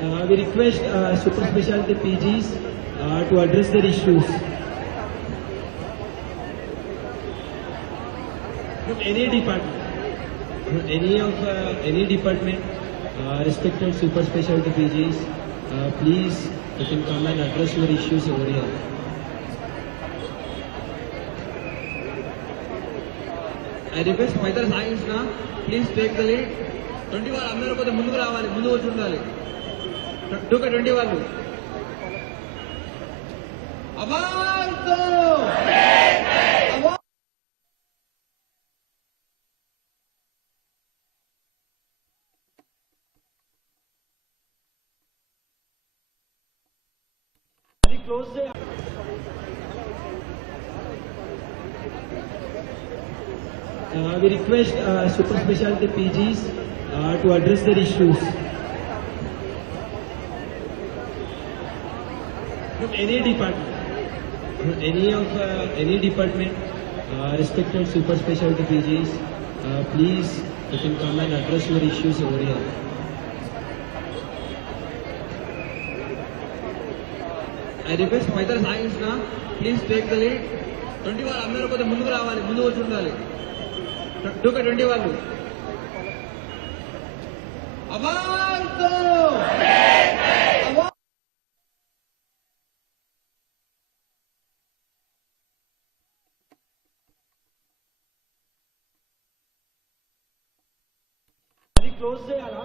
We request super specialty PGs to address their issues. From any department, any department, respected super specialty PGs, please you can come and address your issues over here. I request Maithar Sai Krishna, please take the lead. 20 వాళ్ళు అందరూ కొద్దిగా ముందుకు రావాలి, ముందు వచ్చి ఉండాలి. 20 వాళ్ళు award అది క్లోజ్ చేయాలి. We request super specialty PGs to address their issues. From any department, any department, respected super specialty PGs, please you can come and address your issues over here. I request Maithar Sai Krishna, please take the lead. 20 వాళ్ళు అందరూ కొద్దిగా ముందుకు రావాలి, ముందు వచ్చి ఉండాలి. 20 వాళ్ళు award అది క్లోజ్ చేయాలా?